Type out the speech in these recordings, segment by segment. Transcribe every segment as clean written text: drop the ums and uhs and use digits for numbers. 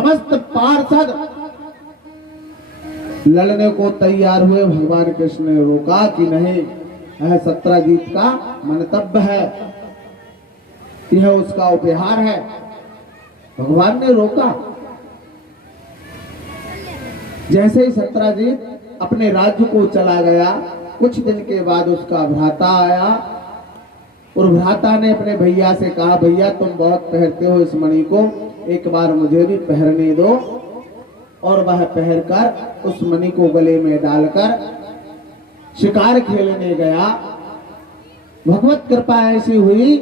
समस्त पार्षद लड़ने को तैयार हुए। भगवान कृष्ण ने रोका कि नहीं, यह सत्राजीत का मंतव्य है, यह उसका उपहार है। भगवान ने रोका। जैसे ही सत्राजीत अपने राज्य को चला गया, कुछ दिन के बाद उसका भ्राता आया और भ्राता ने अपने भैया से कहा, भैया तुम बहुत पहनते हो इस मणि को, एक बार मुझे भी पहनने दो। और वह पहनकर उस मणि को गले में डालकर शिकार खेलने गया। भगवत कृपा ऐसी हुई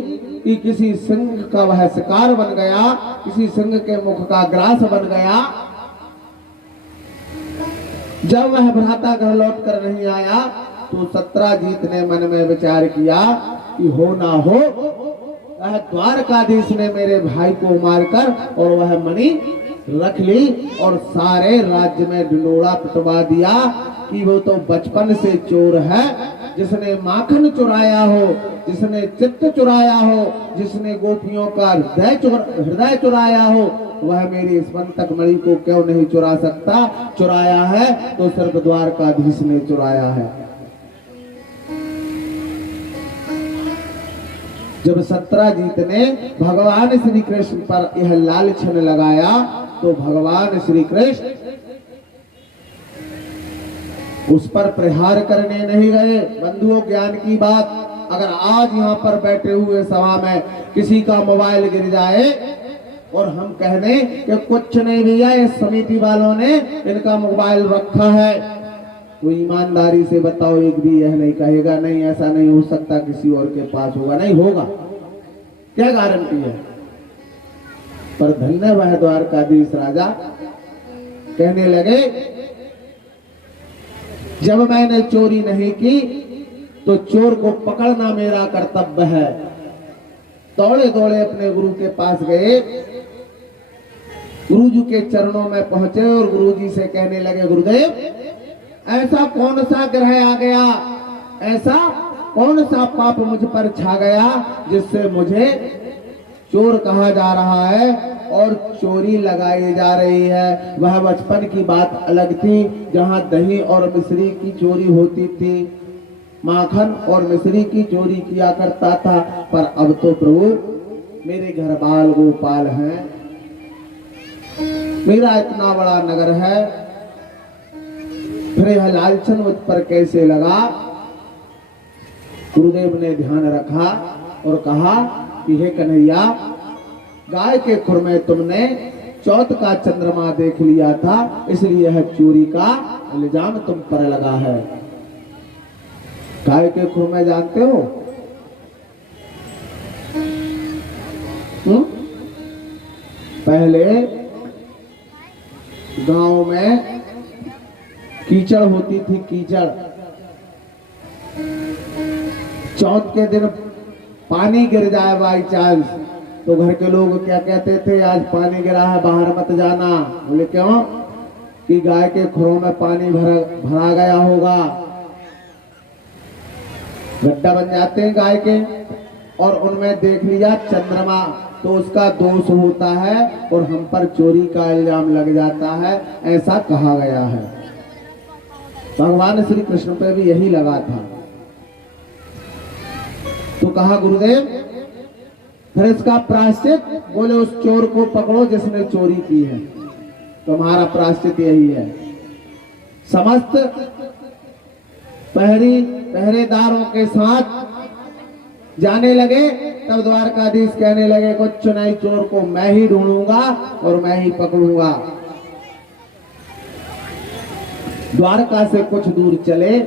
कि किसी सिंह का वह शिकार बन गया, किसी सिंह के मुख का ग्रास बन गया। जब वह भ्राता घर लौट कर नहीं आया तो सत्राजीत ने मन में विचार किया कि हो ना हो, वह द्वारकाधीश ने मेरे भाई को मारकर और वह मणि रख ली और सारे राज्य में ढिंडोरा पिटवा दिया कि वो तो बचपन से चोर है, जिसने माखन चुराया हो, जिसने चित्त चुराया हो, जिसने गोपियों का हृदय चुराया हो, वह मेरी स्पंदक मणि को क्यों नहीं चुरा सकता? चुराया है तो सिर्फ द्वारकाधीश ने चुराया है। जब सत्राजीत ने भगवान श्री कृष्ण पर यह लालछन लगाया तो भगवान श्री कृष्ण उस पर प्रहार करने नहीं गए। बंधुओं, ज्ञान की बात, अगर आज यहाँ पर बैठे हुए सभा में किसी का मोबाइल गिर जाए और हम कह दें कि कुछ नहीं भैया, इस समिति वालों ने इनका मोबाइल रखा है, तो ईमानदारी से बताओ, एक भी यह नहीं कहेगा नहीं ऐसा नहीं हो सकता, किसी और के पास होगा? नहीं होगा, क्या गारंटी है? पर धन्य वह द्वारकाधीश राजा कहने लगे, जब मैंने चोरी नहीं की तो चोर को पकड़ना मेरा कर्तव्य है। दौड़े दौड़े अपने गुरु के पास गए, गुरुजी के चरणों में पहुंचे और गुरुजी से कहने लगे, गुरुदेव, ऐसा कौन सा ग्रह आ गया, ऐसा कौन सा पाप मुझ पर छा गया जिससे मुझे चोर कहा जा रहा है और चोरी लगाई जा रही है? वह बचपन की बात अलग थी, जहां दही और मिश्री की चोरी होती थी, माखन और मिश्री की चोरी किया करता था। पर अब तो प्रभु मेरे घर बाल गोपाल हैं, मेरा इतना बड़ा नगर है, फिर यह लालचन मुझ पर कैसे लगा? गुरुदेव ने ध्यान रखा और कहा कि हे कन्हैया, गाय के खुर में तुमने चौथ का चंद्रमा देख लिया था, इसलिए यह चोरी का इल्जाम तुम पर लगा है। गाय के खुर में जानते हो? पहले गांव में कीचड़ होती थी, कीचड़। चौथ के दिन पानी गिर जाए बाई चांस तो घर के लोग क्या कहते थे, आज पानी गिरा है बाहर मत जाना। बोले क्यों? कि गाय के खुरों में पानी भरा गया होगा, गड्ढा बन जाते हैं गाय के, और उनमें देख लिया चंद्रमा तो उसका दोष होता है और हम पर चोरी का इल्जाम लग जाता है, ऐसा कहा गया है। भगवान श्री कृष्ण पे भी यही लगा था। तो कहा, गुरुदेव फिर इसका प्रायश्चित? बोले उस चोर को पकड़ो जिसने चोरी की है, तुम्हारा प्रायश्चित यही है। समस्त पहरेदारों के साथ जाने लगे, तब द्वारकाधीश कहने लगे, कुछ नहीं, चोर को मैं ही ढूंढूंगा और मैं ही पकड़ूंगा। द्वारका से कुछ दूर चले,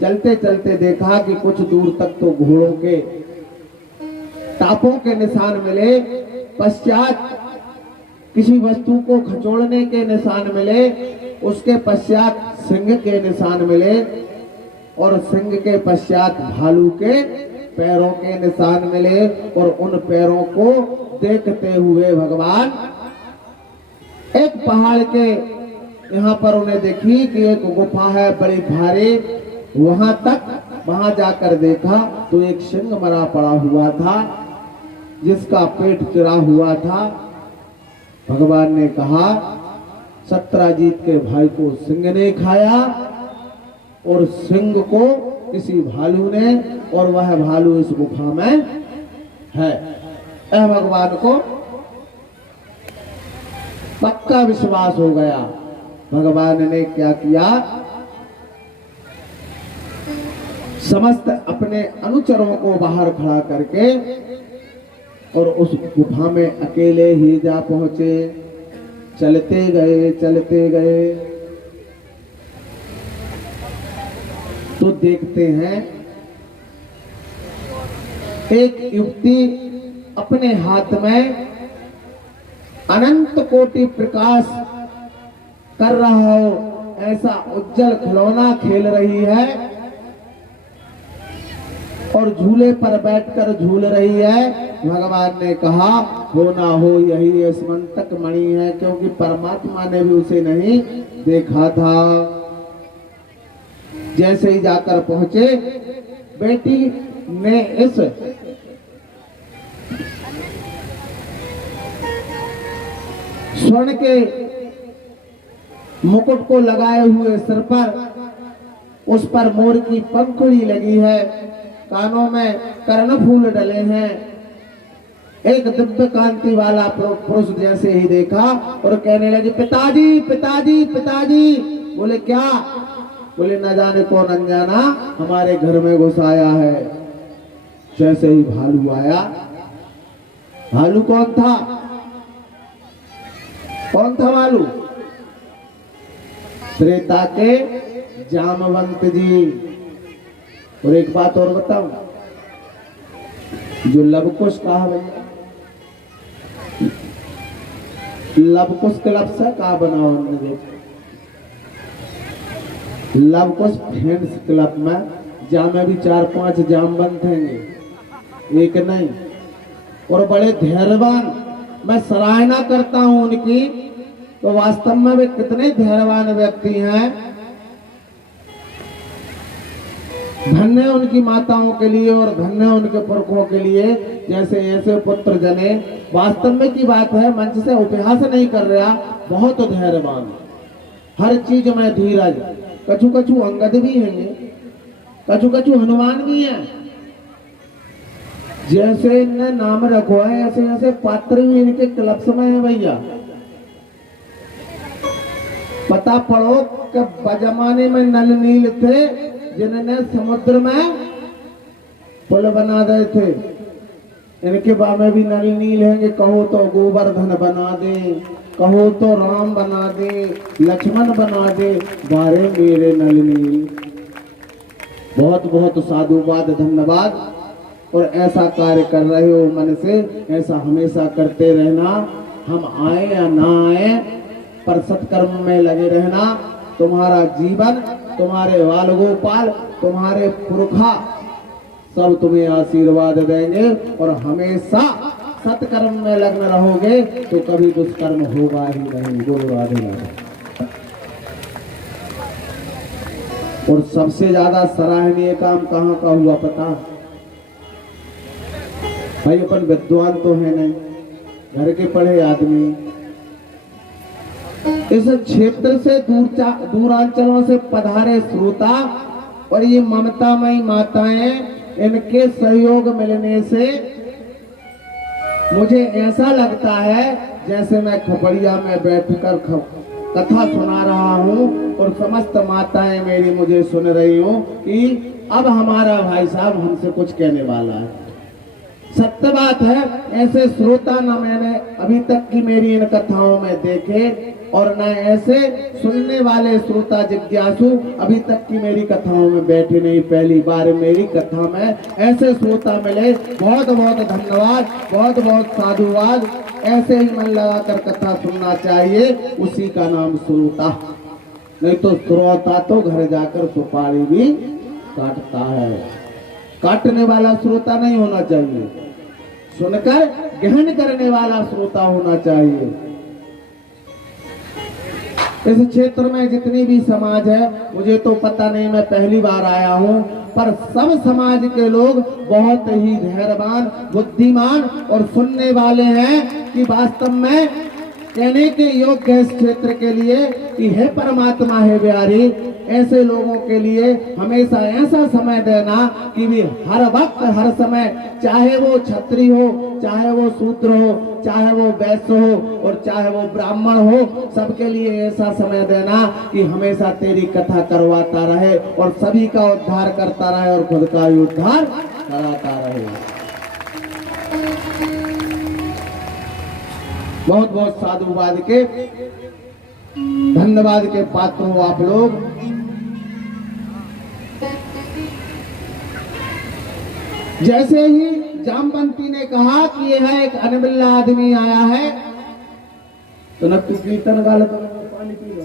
चलते चलते देखा कि कुछ दूर तक तो घोड़ों के टापों के निशान मिले, पश्चात किसी वस्तु को खचोड़ने के निशान मिले, उसके पश्चात सिंह के निशान मिले और सिंह के पश्चात भालू के पैरों के निशान मिले। और उन पैरों को देखते हुए भगवान एक पहाड़ के यहाँ पर उन्हें देखी कि एक गुफा है बड़ी भारी, वहां जाकर देखा तो एक सिंह मरा पड़ा हुआ था जिसका पेट चिरा हुआ था। भगवान ने कहा सत्यजीत के भाई को सिंह ने खाया और सिंह को किसी भालू ने, और वह भालू इस गुफा में है। यह भगवान को पक्का विश्वास हो गया। भगवान ने क्या किया, समस्त अपने अनुचरों को बाहर खड़ा करके और उस गुफा में अकेले ही जा पहुंचे। चलते गए चलते गए तो देखते हैं एक युवती अपने हाथ में अनंत कोटि प्रकाश कर रहा हो ऐसा उज्जवल खिलौना खेल रही है और झूले पर बैठकर झूल रही है। भगवान ने कहा हो ना हो यही स्मंतक मणि है, क्योंकि परमात्मा ने भी उसे नहीं देखा था। जैसे ही जाकर पहुंचे, बेटी ने इस स्वर्ण के मुकुट को लगाए हुए सिर पर, उस पर मोर की पंखुड़ी लगी है, कानों में कर्णफूल डले हैं। एक दिव्य कांति वाला पुरुष जैसे ही देखा और कहने लगी पिताजी पिताजी पिताजी। बोले क्या? बोले न जाने कौन अनजाना हमारे घर में घुस आया है। जैसे ही भालू आया, भालू कौन था? कौन था भालू? त्रेता के जामवंत जी। और एक बात और बताऊं, जो लवकुश कहा भैया, लवकुश क्लब से कहा बना उन्होंने, लवकुश फ्रेंड्स क्लब में जामे भी 4-5 जामवंत हैं, एक नहीं। और बड़े धैर्यवान, मैं सराहना करता हूं उनकी, तो वास्तव में वे कितने धैर्यवान व्यक्ति हैं। धन्य उनकी माताओं के लिए और धन्य उनके पुरखों के लिए, जैसे ऐसे पुत्र जने। वास्तव में की बात है, मंच से उपहास नहीं कर रहा, बहुत धैर्यवान, हर चीज में धीरज। कछु कछु अंगद भी हैं, कछु कछु हनुमान भी हैं। जैसे इनने नाम रखो है, ऐसे ऐसे पात्र भी इनके क्लब्स में है भैया। पता पड़ो कि बजमाने में नल नील थे, जिन्होंने समुद्र में पुल बना दे थे। इनके बामे भी नल नील हैं। कहो तो गोवर्धन बना दे, कहो तो राम बना दे, लक्ष्मण बना दे, बारे मेरे नल नील। बहुत बहुत साधुवाद, धन्यवाद। और ऐसा कार्य कर रहे हो मन से, ऐसा हमेशा करते रहना। हम आए या ना आए, पर सत्कर्म में लगे रहना। तुम्हारा जीवन, तुम्हारे बाल गोपाल, तुम्हारे पुरखा सब तुम्हें आशीर्वाद देंगे। और हमेशा सत्कर्म में लग्न रहोगे तो कभी दुष्कर्म होगा ही नहीं। गुरु राधे राधे। और सबसे ज्यादा सराहनीय काम कहाँ का हुआ पता? भाई अपन विद्वान तो है नहीं, घर के पढ़े आदमी, इस क्षेत्र से दूरांचलों से पधारे श्रोता और ये ममतामयी माताएं, इनके सहयोग मिलने से मुझे ऐसा लगता है जैसे मैं खपड़िया में बैठकर कथा सुना रहा हूं और समस्त माताएं मेरी मुझे सुन रही हूं कि अब हमारा भाई साहब हमसे कुछ कहने वाला है। सत्य बात है, ऐसे श्रोता न मैंने अभी तक की मेरी इन कथाओं में देखे और न ऐसे सुनने वाले श्रोता जिज्ञासु अभी तक की मेरी कथाओं में बैठे नहीं। पहली बार मेरी कथा में ऐसे श्रोता मिले। बहुत बहुत धन्यवाद, बहुत बहुत साधुवाद। ऐसे ही मन लगाकर कथा सुनना चाहिए, उसी का नाम श्रोता। नहीं तो श्रोता तो घर जाकर सुपारी भी काटता है। काटने वाला श्रोता नहीं होना चाहिए, सुनकर गहन करने वाला श्रोता होना चाहिए। इस क्षेत्र में जितनी भी समाज है, मुझे तो पता नहीं, मैं पहली बार आया हूं, पर सब समाज के लोग बहुत ही धैर्यवान, बुद्धिमान और सुनने वाले हैं कि वास्तव में कहने के योग्य है इस क्षेत्र के लिए कि हे परमात्मा है बिहारी, ऐसे लोगों के लिए हमेशा ऐसा समय देना कि भी हर वक्त हर समय, चाहे वो क्षत्रिय हो, चाहे वो शूद्र हो, चाहे वो वैश्य हो और चाहे वो ब्राह्मण हो, सबके लिए ऐसा समय देना कि हमेशा तेरी कथा करवाता रहे और सभी का उद्धार करता रहे और खुद का भी उद्धार कराता रहे। बहुत बहुत साधुवाद के, धन्यवाद के पात्र हो आप लोग। जैसे ही जामवंती ने कहा कि यह एक अनबिल्ला आदमी आया है, तो न तू कीर्तन गा लो, पानी पी लो,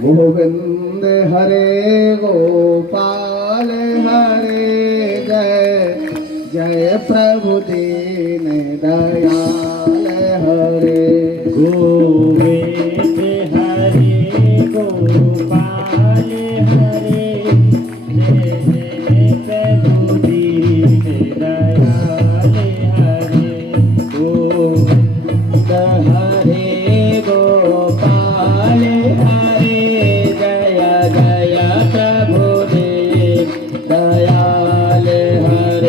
गोविंद हरे गोपाल हरे जय जय प्रभु दीन दयाल हरे। गोविंद हरे गोपाल हरे जय जय प्रभु दीन दयाल हरे। गोविंद हरे गोपाल हरे जय जय प्रभु दीन दयाल हरे।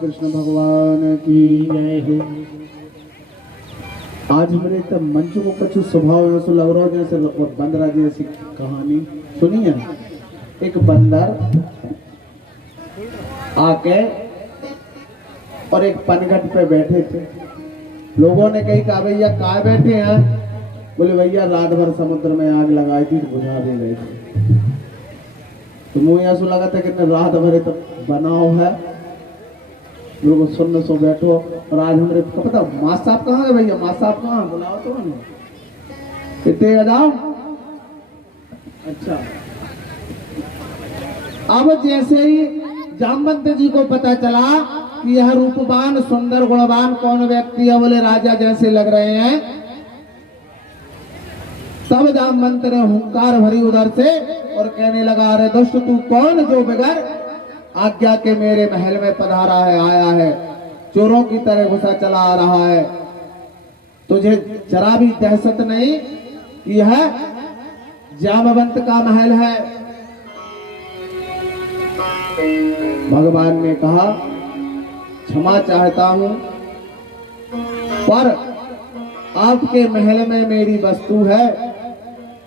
कृष्ण भगवान की जय हो। आज मेरे तब मंच को कुछ स्वभाव ऐसा लग रहा है जैसे बंदरा जैसी कहानी सुनी है। एक बंदर आके और एक पनघट पे बैठे थे। लोगों ने कहा भैया कहाँ बैठे हैं? बोले भैया रात भर समुद्र में आग लगाई थी तो बुझा दे गए थे। तो मुझे ऐसा लगा था कि रात भर तो बनाओ है, लोगों सुनने सो बैठो। और आज हमारे पता माँ साहब कहाँ है? भैया माँ साहब कहाँ? बुलाओ तो नहीं इतने आ जाओ। अच्छा, अब जैसे ही जामवंत जी को पता चला कि यह रूपवान सुंदर गुणवान कौन व्यक्ति है, बोले राजा जैसे लग रहे हैं, तब जामवंत ने हुंकार भरी उधर से और कहने लगा, अरे दुष्ट तू कौन जो बगैर आज्ञा के मेरे महल में पधारा है, आया है, चोरों की तरह घुसा चला आ रहा है? तुझे जरा भी दहशत नहीं कि यह जामवंत का महल है? भगवान ने कहा क्षमा चाहता हूं, पर आपके महल में मेरी वस्तु है,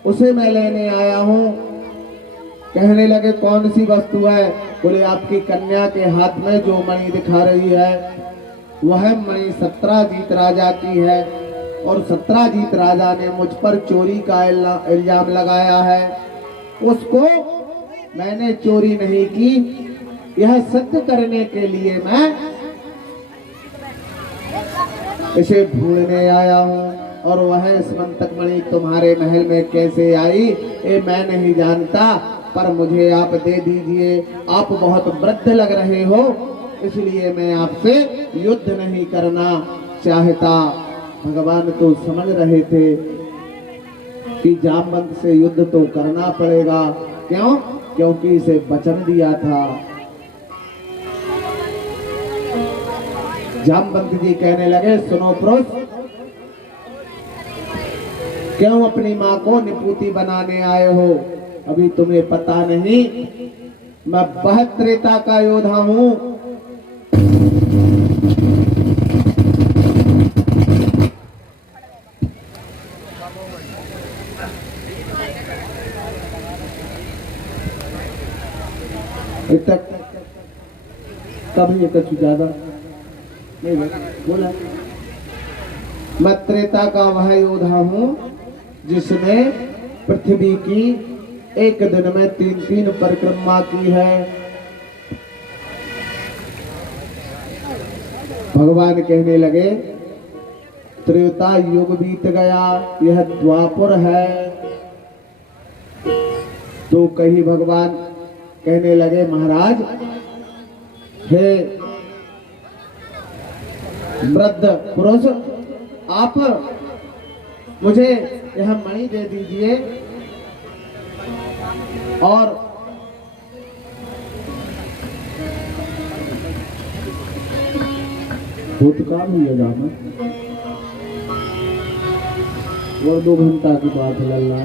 उसे मैं लेने आया हूं। कहने लगे कौन सी वस्तु है? बोले आपकी कन्या के हाथ में जो मणि दिखा रही है वह मणि सत्राजीत राजा की है, और सत्राजीत राजा ने मुझ पर चोरी का इल्जाम लगाया है। उसको मैंने चोरी नहीं की, यह सिद्ध करने के लिए मैं इसे ढूंढने आया हूँ। और वह स्मंतक मणि तुम्हारे महल में कैसे आई ये मैं नहीं जानता, पर मुझे आप दे दीजिए। आप बहुत वृद्ध लग रहे हो, इसलिए मैं आपसे युद्ध नहीं करना चाहता। भगवान तो समझ रहे थे कि जामवंत से युद्ध तो करना पड़ेगा। क्यों? क्योंकि इसे वचन दिया था। जामवंत जी कहने लगे, सुनो पुरुष, क्यों अपनी माँ को निपुति बनाने आए हो? अभी तुम्हें पता नहीं, मैं 72 त्रेता का योद्धा हूं। तक कभी कुछ ज्यादा नहीं बोला। मैं त्रेता का वह योद्धा हूं जिसने पृथ्वी की एक दिन में 3 परिक्रमा की है। भगवान कहने लगे, त्रेता युग बीत गया, यह द्वापर है। तो कहीं भगवान कहने लगे, महाराज, हे वृद्ध पुरुष, आप मुझे यह मणि दे दीजिए और भूतकाल हुई है जाना और 2 घंटा की बात है। लल्ला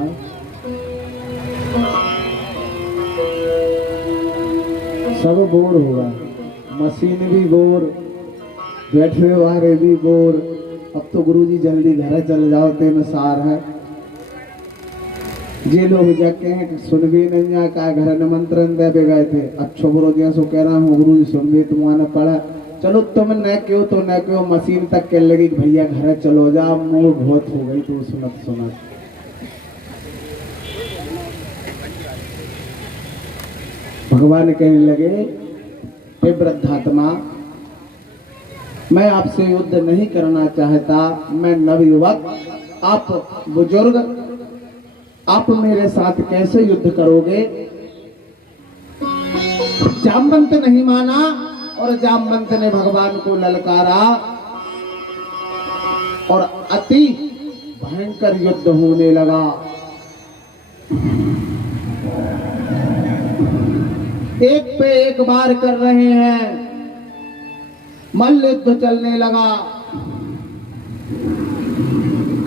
सब बोर होगा, मशीन भी बोर, बैठने वाले भी बोर। अब तो गुरुजी जल्दी घर चल जाओ, तेन सार है। जे लोग जाके हैं कि सुन भी नहीं आ का घर निमंत्रण दे पे गए थे। अच्छो बुरो दिया सो कह रहा हूँ, गुरुजी सुन भी तुम्हारा पड़ा। चलो तुम न क्यों तो न क्यों, मशीन तक कह लगी भैया घर चलो जा, मुंह बहुत हो गई तो सुनत सुनत। भगवान कहने लगे, हे वृद्धात्मा, मैं आपसे युद्ध नहीं करना चाहता, मैं नवयुवक, आप बुजुर्ग, आप मेरे साथ कैसे युद्ध करोगे? जामवंत नहीं माना और जामवंत ने भगवान को ललकारा और अति भयंकर युद्ध होने लगा। एक पे एक बार कर रहे हैं, मल्ल युद्ध चलने लगा।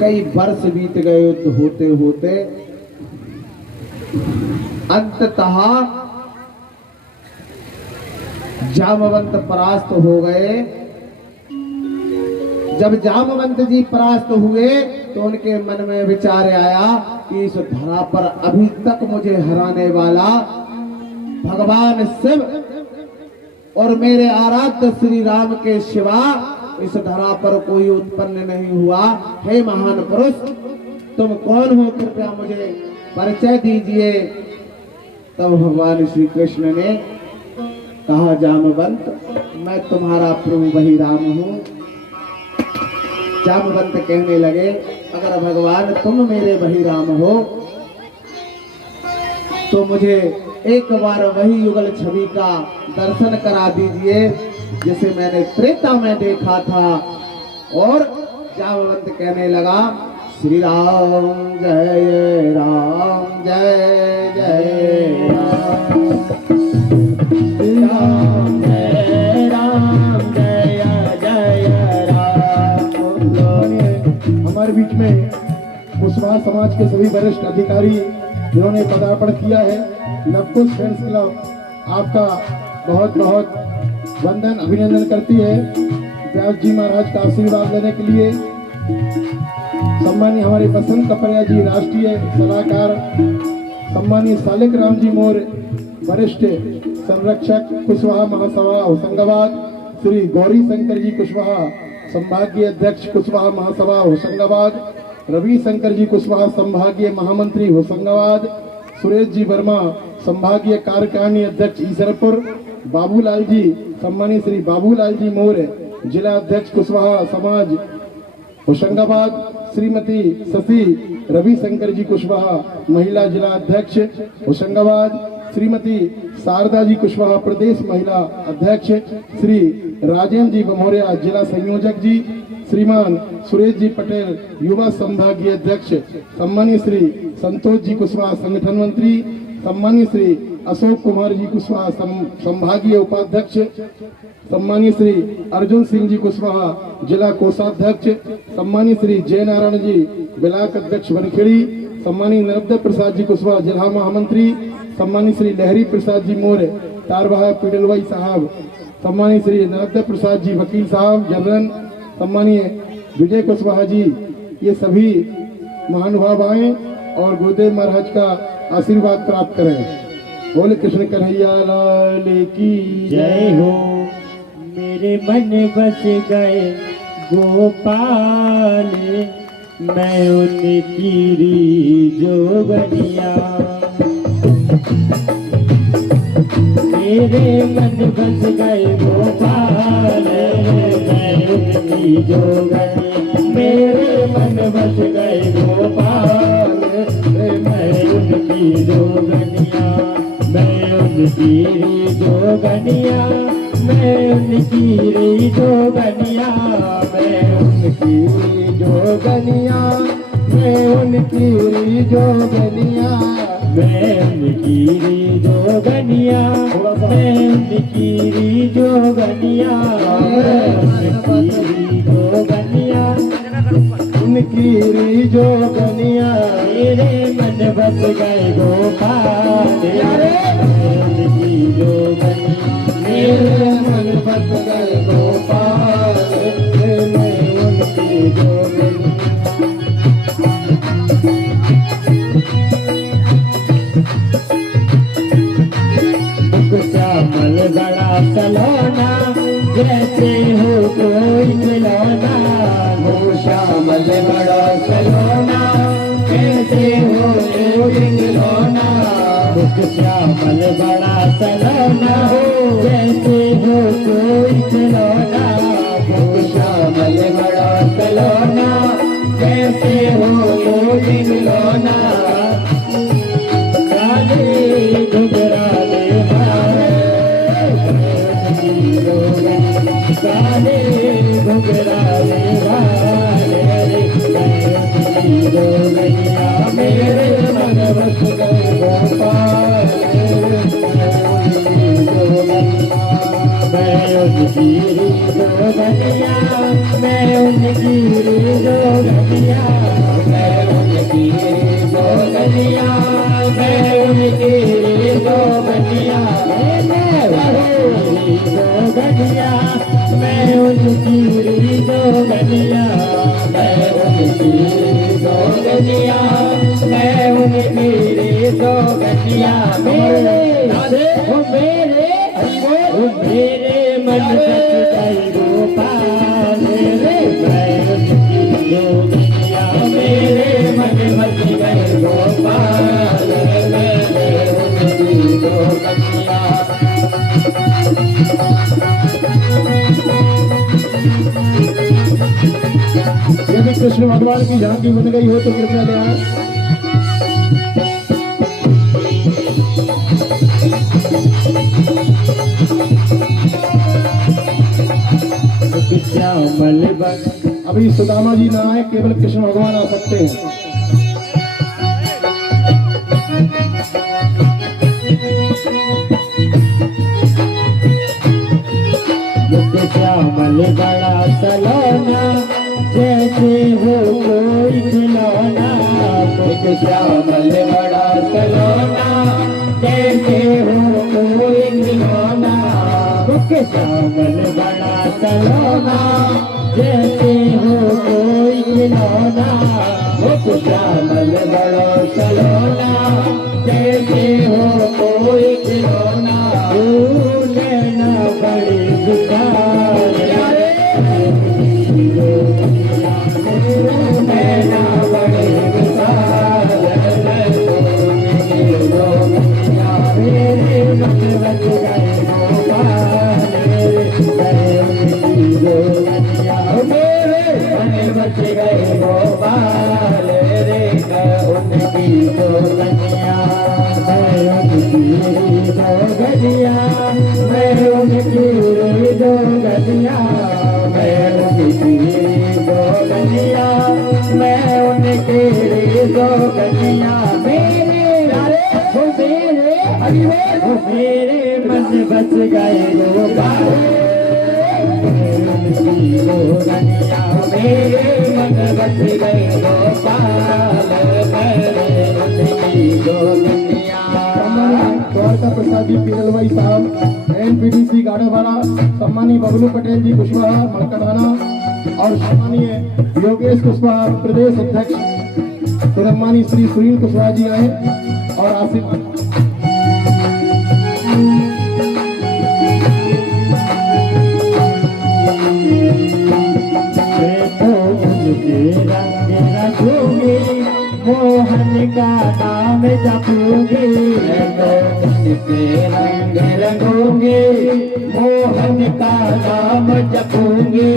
कई वर्ष बीत गए युद्ध होते होते, अंततः जामवंत परास्त हो गए। जब जामवंत जी परास्त हुए तो उनके मन में विचार आया कि इस धरा पर अभी तक मुझे हराने वाला भगवान शिव और मेरे आराध्य श्री राम के सिवा इस धरा पर कोई उत्पन्न नहीं हुआ। हे महान पुरुष, तुम कौन हो? कृपया मुझे परिचय दीजिए। तब भगवान श्री कृष्ण ने कहा, जामवंत, मैं तुम्हारा प्रभु वही राम हूं। जामवंत कहने लगे, अगर भगवान तुम मेरे वही राम हो तो मुझे एक बार वही युगल छवि का दर्शन करा दीजिए जिसे मैंने त्रेता में देखा था। और जामवंत कहने लगा, श्री राम जय राम, जय जय राम, श्री राम जय राम, जय जय राम। हमारे बीच में कुशवाहा समाज के सभी वरिष्ठ अधिकारी जिन्होंने पदार्पण किया है, नवकुश फ्रेंड्स क्लब आपका बहुत बहुत वंदन अभिनंदन करती है। व्यास जी महाराज का आशीर्वाद लेने के लिए सम्मानीय हमारे बसंत कपड़िया जी राष्ट्रीय सलाहकार, सम्मानीय सालिक राम जी मोर वरिष्ठ संरक्षक कुशवाहा महासभा होशंगाबाद, श्री गौरी शंकर जी कुशवाहा संभागीय अध्यक्ष कुशवाहा महासभा होशंगाबाद, रवि शंकर जी कुशवाहा संभागीय महामंत्री होशंगाबाद, सुरेश जी वर्मा संभागीय कार्यकारिणी अध्यक्ष ईसरपुर, बाबूलाल जी सम्मानीय श्री बाबूलाल जी मोर जिला अध्यक्ष कुशवाहा समाज होशंगाबाद, श्रीमती शशि रवि शंकर जी कुशवाहा महिला जिला अध्यक्ष होशंगाबाद, श्रीमती शारदा जी कुशवाहा प्रदेश महिला अध्यक्ष, श्री राजेंद्र जी बमोरिया जिला संयोजक जी, श्रीमान सुरेश जी पटेल युवा संभागीय अध्यक्ष, सम्मानीय श्री संतोष जी कुशवाहा संगठन मंत्री, सम्मानीय श्री अशोक कुमार जी कुशवाहा संभागीय उपाध्यक्ष, सम्मानीय श्री अर्जुन सिंह जी कुशवाहा जिला कोषाध्यक्ष, सम्मानीय श्री जय नारायण जी ब्लॉक अध्यक्ष बनखेड़ी, सम्मानीय नर्मदा प्रसाद जी कुशवाहा जिला महामंत्री, सम्मानीय श्री लहरी प्रसाद जी मोर तारबहार पीडलवाई साहब, सम्मानीय श्री नर्मदा प्रसाद जी वकील साहब जबरन, सम्मानीय विजय कुशवाहा जी, ये सभी महानुभाव आए और गुरुदेव महाराज का आशीर्वाद प्राप्त करें। बोले कृष्ण कन्हैया लाल की जय हो। मेरे मन बस गए गोपाल, मैं उनकी जोगनिया। मेरे मन बस गए गोपाल, मैं उनकी जोगनिया। मेरे मन बस गए गोपाल, मैं उनकी जोगनिया। मैं उनकी जोगनिया, मैं उनकी जोगनिया। मैं उनकी जोगनिया, मैं उनकी जोगनिया। मैं उनकी जोगनिया, मैं उनकी जोगनिया। उनकी जोगनिया। मेरे मन बस गए गोपाल, उनकी जोगनिया। मेरे मन बस गए गोपाल, मैं उनकी जोगनिया। श्यामल बड़ा सलोना, जैसे हो कोई खिलौना। हो श्यामल बड़ा सलोना, जैसे हो कोई खिलौना। मुख श्यामल बड़ा सलोना, जैसे हो कोई खिलौना। मुख श्यामल बड़ा सलोना, जैसे हो कोई खिलौना। काले घुघराले वाले जोगनिया। मेरे मन बस गए गोपाल, मैं उनकी जोगनिया। मैं उनकी जोगनिया। मैं उनकी जोगनिया। मैं उनकी जोगनिया। जोगनिया, मैं उनकी जोगनिया। मैं उनकी जोगनिया। मैं उनकी जोगनिया। मेरे मन बस गए गोपाल, मैं उनकी जोगनिया। मेरे मन बस गए गोपाल, मैं उनकी जोगनिया। यदि कृष्ण भगवान की झांकी बन गई हो तो कृपया ले आए। श्यामल बन। अभी सुदामा जी ना आए, केवल कृष्ण भगवान आ सकते हैं। श्यामल बड़ा सलोना, जैसे हो कोई खिलौना। मुख श्यामल बड़ा सलोना, जैसे हो कोई खिलौना। मुख श्यामल बड़ा सलोना, जैसे हो कोई खिलौना। मुख श्यामल बड़ा सलोना, जैसे हो कोई खिलौना। नैना बड़े विशाल, नैना बड़े विशाल। मेरे मन बस गए गोपाल, मैं उनकी जोगनिया। गए गोपाल उनकी गोरनिया मेरे मन बस गए गोपाल मेरे उनकी गोरनिया। द्वारका प्रसाद जी पीरल भाई साहब एनपीडीसी गाड़ावाड़ा, सम्मानीय बबलू पटेल जी कुशवाहा मड़कड़ाना और सम्मानीय योगेश कुशवाहा प्रदेश अध्यक्ष सम्मानीय श्री सुनील कुशवाहा जी आए और आशीर्वाद। मोहन का नाम जपूंगी उनके रंग रंगूंगी मोहन का नाम जपूंगी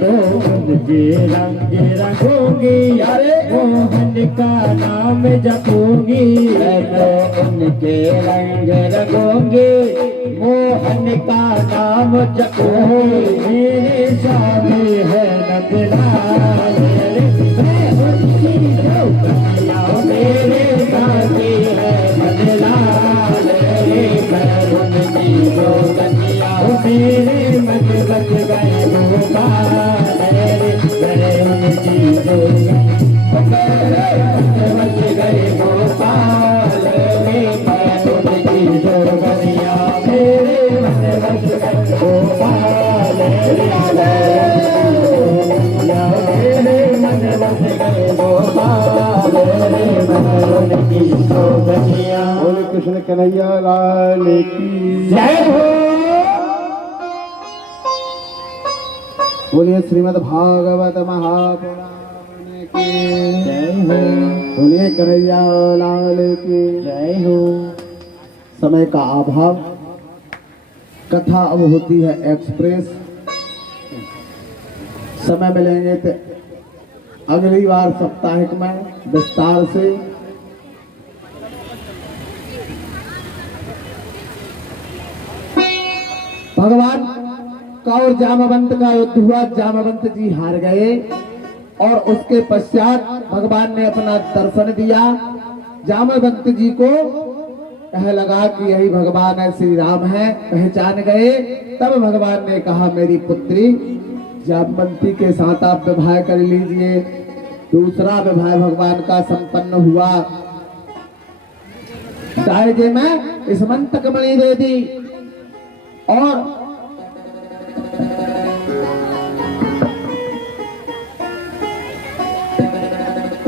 तो उनके रंग रंगूंगी अरे मोहन का नाम जपूंगी तो उनके रंग रंगूंगी मोहन का नाम जपूंगी। मेरे स्वामी है नंदलाल मेरे साथी है नंदलाल उनकी जो कन्या मेरे मन बच गए गोपाल मेरे उनकी जो बच गए गोपाल मेरे उनकी जो कन्या मेरे मन बच गए गोपाल मेरे मन बच गए गोपाल बोले कृष्ण कन्हैया लाल की जय हो। बोलिए श्रीमद् भागवत महापुराण की जय हो। बोलिए कन्हैया लाल की जय हो। समय का अभाव, कथा अब होती है एक्सप्रेस। समय मिलेंगे तो अगली बार साप्ताहिक में विस्तार से। भगवान का और जामवंत का युद्ध हुआ, जामवंत जी हार गए और उसके पश्चात भगवान ने अपना दर्शन दिया। जामवंत जी को कह लगा कि यही भगवान है, श्री राम है, पहचान गए। तब भगवान ने कहा मेरी पुत्री जामवंती के साथ आप विवाह कर लीजिए। दूसरा विवाह भगवान का संपन्न हुआ। दायजे में स्मंतक मणि दे दी और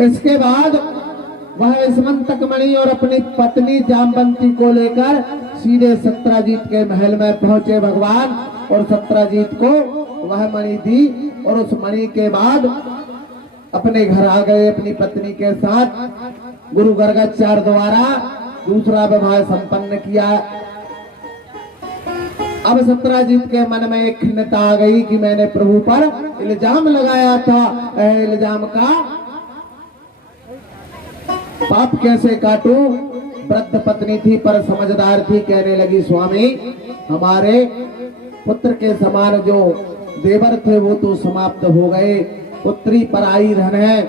इसके बाद वह स्मंतक मणि और अपनी पत्नी जामवंती को लेकर सीधे सत्राजीत के महल में पहुंचे भगवान और सत्राजीत को वह मणि दी और उस मणि के बाद अपने घर आ गए अपनी पत्नी के साथ। गुरु गर्गाचार्य द्वारा दूसरा विवाह संपन्न किया। अब सत्राजीत के मन में एक खिन्नता आ गई कि मैंने प्रभु पर इल्जाम लगाया था, इल्जाम का पाप कैसे काटूं। वृद्ध पत्नी थी पर समझदार थी, कहने लगी स्वामी हमारे पुत्र के समान जो देवर थे वो तो समाप्त हो गए, पुत्री पराई धन है।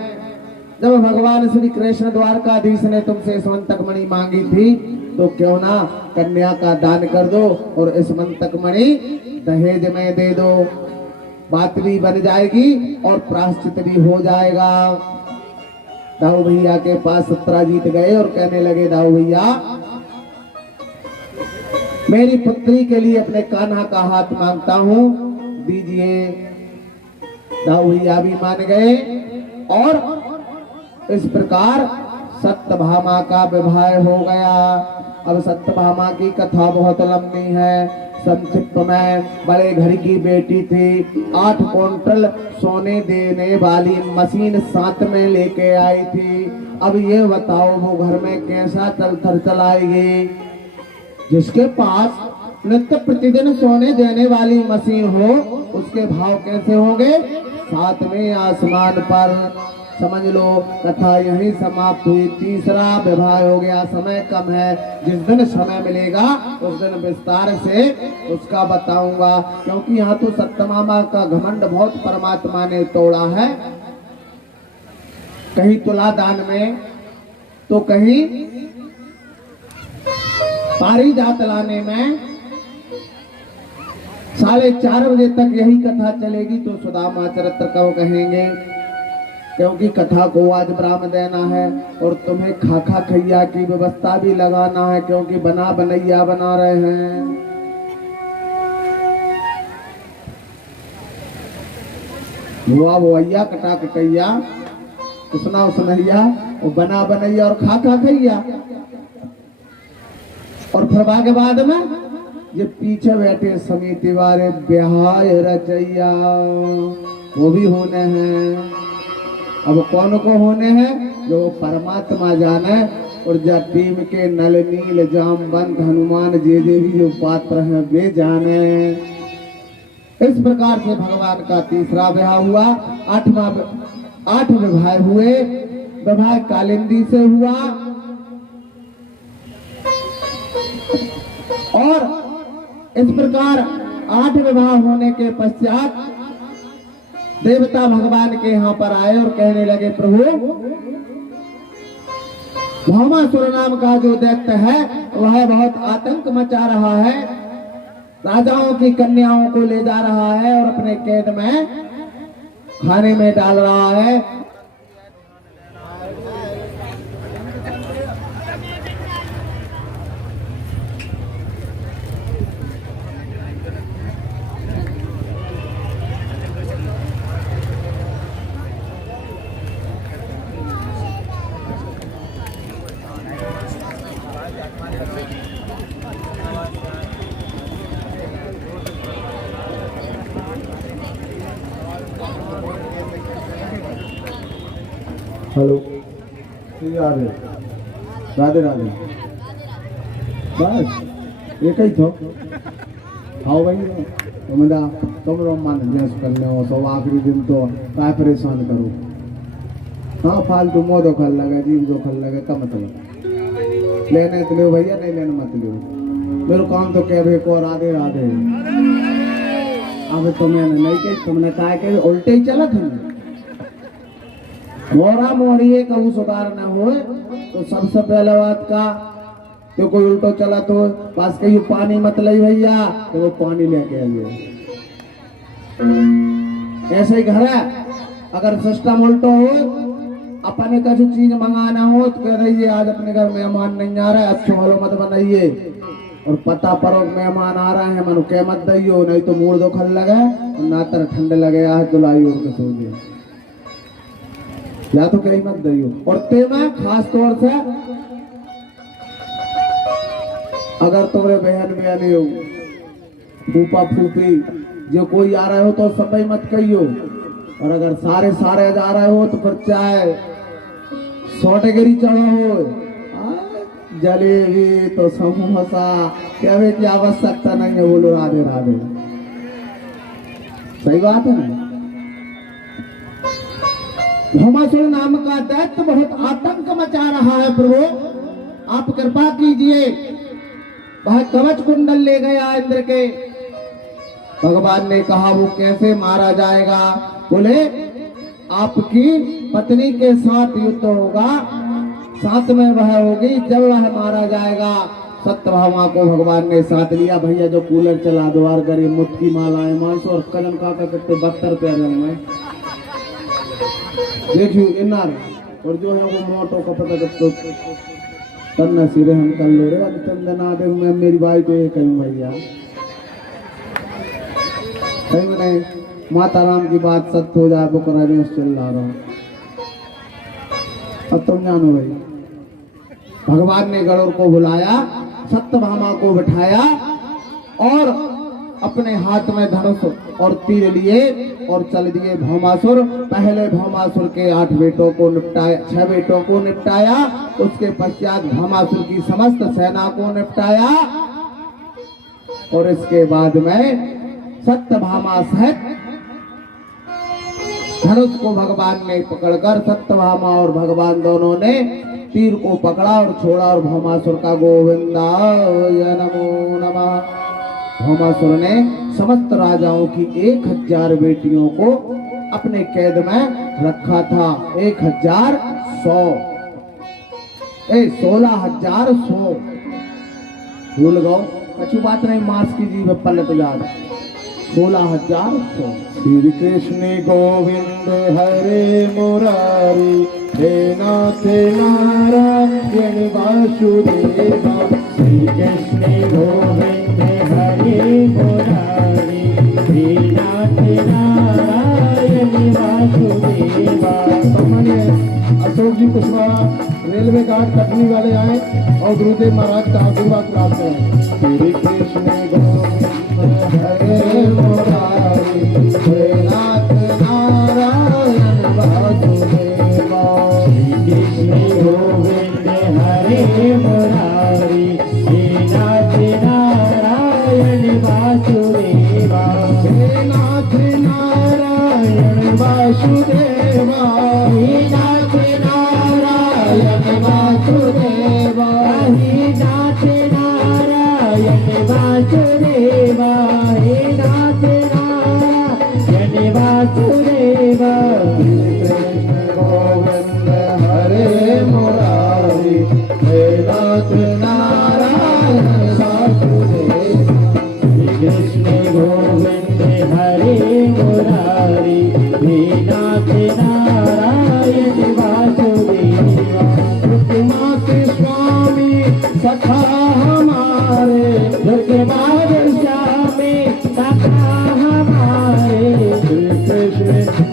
जब भगवान श्री कृष्ण द्वारकाधीश ने तुमसे स्मंतक मणि मांगी थी तो क्यों ना कन्या का दान कर दो और स्मंतक मणि दहेज में दे दो, बात भी बन जाएगी और प्रायश्चित भी हो जाएगा। दाऊ भैया के पास सत्राजीत गए और कहने लगे दाऊ भैया मेरी पुत्री के लिए अपने कान्हा का हाथ मांगता हूँ, दीजिए। दाऊ भैया भी मान गए और इस प्रकार सत्यभामा का विवाह हो गया। अब सत्यभामा की कथा बहुत लंबी है, संक्षिप्त में बड़े घर की बेटी थी, 8 क्विंटल सोने देने वाली मशीन साथ में लेके आई थी। अब ये बताओ वो घर में कैसा थर चलाएगी। जिसके पास नित्य प्रतिदिन सोने देने वाली मशीन हो उसके भाव कैसे होंगे। 7वें आसमान पर। समझ लो कथा यही समाप्त हुई। तीसरा विवाह हो गया। समय कम है, जिस दिन समय मिलेगा उस दिन विस्तार से उसका बताऊंगा, क्योंकि यहाँ तो सत्यभामा का घमंड बहुत परमात्मा ने तोड़ा है। कहीं तुला दान में तो कहीं पारिजात लाने में 4:30 तक यही कथा चलेगी। तो सुदामा चरित्र कब कहेंगे, क्योंकि कथा को आज विराम देना है और तुम्हें खाखा खैया की व्यवस्था भी लगाना है, क्योंकि बना बनैया बना रहे हैं। हुआ वो अय्या कटा कटैया, उसना उसनैया, और बना बनैया और खाखा खैया। और फिर के बाद में ये पीछे बैठे समिति वाले ब्याह रचैया वो भी होने हैं। अब कौन को होने हैं, जो परमात्मा जाने। और जब टीम के नल नील जामवंत हनुमान जे भी जो पात्र हैं वे जाने। इस प्रकार से भगवान का तीसरा विवाह हुआ। 8 विवाह हुए। विवाह कालिंदी से हुआ और इस प्रकार 8 विवाह होने के पश्चात देवता भगवान के यहाँ पर आए और कहने लगे, प्रभु भौमासुर नाम का जो दैत्य है वह बहुत आतंक मचा रहा है, राजाओं की कन्याओं को ले जा रहा है और अपने कैद में खाने में डाल रहा है। हेलो, राधे राधे राधे। बस एक ही थो आओ भाई तुम मान जैस करने हो सब आखिरी दिन तो काय परेशान करो। हाँ फालतू मुँह दो खल लगे, जीव दो खल लगे, का मतलब लेने तो लो भैया, नहीं लेने मत लो। मेरे काम तो कह भाई को राधे राधे। अब तुम्हें नहीं कही, तुमने कहा कि उल्टे ही चला था। मोरा मोरिए कहूँ सुधार न हो तो सबसे पहले बात का तो कोई उल्टो चला तो पास कहीं पानी मत ले भैया, तो वो पानी लेके आइए। ऐसे ही घर है, अगर सिस्टम उल्टो हो, अपने का जो चीज मंगाना हो तो कह रही है आज अपने घर मेहमान नहीं आ रहा है, अच्छे वालों मत बनाइए। और पता परो मेहमान आ रहे हैं मनु के मत दइयो, नहीं तो मूड दो खल लगे और ना तर ठंडे लगे आज दुलाई उड़ के सो गए, या तो कहीं मत दइयो। और ते में खास तौर से अगर तुम्हारे बहन बहनी हो, फूफा फूफी जो कोई आ रहे हो तो समय मत कहियो। और अगर सारे सारे जा रहे हो तो फिर चाहे 100 डिग्री चढ़ो हो, जलेबी तो समोसा कहने की आवश्यकता नहीं है। बोलो राधे राधे, सही बात है ना। भौमासुर नाम का दैत्य बहुत आतंक मचा रहा है, प्रभु आप कृपा कीजिए। वह कवच कुंडल ले गया इंद्र के। भगवान ने कहा वो कैसे मारा जाएगा, बोले आपकी पत्नी के साथ युद्ध होगा, साथ में वह होगी, जब वह मारा जाएगा। सत्यभामा को भगवान ने साथ लिया। भैया जो कूलर चला दो और गरीब मुट्ठी मालाएं मानसो और कलम काका करते 72 पैर में देखियो इनार। और जो है वो मोटो का पता करते तन्ना सिरे हम कर लो रे तंदना दे। मैं मेरी भाई को ये कहूँ भैया, सही मैंने माता राम की बात सत्य हो जाए बुकरा में चल रहा हूँ। अब तुम जानो भाई, भगवान ने गरुड़ को बुलाया, सत्यभामा को बिठाया और अपने हाथ में धनुष और तीर लिए और चल दिए भौमासुर। पहले भौमासुर के 8 बेटों को निपटाया, 6 बेटों को निपटाया। उसके पश्चात भौमासुर की समस्त सेना को निपटाया और इसके बाद में सत्यभामा सहित धनुष को भगवान ने पकड़कर सत्यभामा और भगवान दोनों ने तीर को पकड़ा और छोड़ा और भौमासुर का गोविंदाय नमो नमः। भौमासुर ने समस्त राजाओं की 1000 बेटियों को अपने कैद में रखा था। 1100 16,100 भूल गो, कछु बात नहीं, मांस की जीव पलट जा। 16,100। श्री कृष्ण गोविंद हरे मुरारी हे नाथ नारायण वासुदेवा। श्री कृष्ण गोविंद हरे मुरारी हे नाथ नारायण वासुदेवा। सम्मान्य अशोक जी कुशवाहा रेलवे गार्ड कटनी वाले आए और गुरुदेव महाराज का आशीर्वाद प्राप्त करें। श्री कृष्ण गोविंद हरे मुरारी हे नाथ नारायण वासुदेवा। श्री कृष्ण गोविंद हरे मुरारी हे नाथ नारायण वासुदेवा। हे नाथ नारायण वासुदेवा। हे नाथ नारायण वासुदेवा। हे नाथ नारायण वासुदेवा। हे नाथ नारायण वासुदेवा। श्री कृष्ण गोविंद हरे मुरारी हे नाथ नारायण वासुदेवा। श्री कृष्ण गोविंद हरे मुरारी हे नाथ नारायण वासुदेवा। रुक्मात स्वामी सखा हमारे रुक्माद श्यामे सखा हमारे। श्री कृष्ण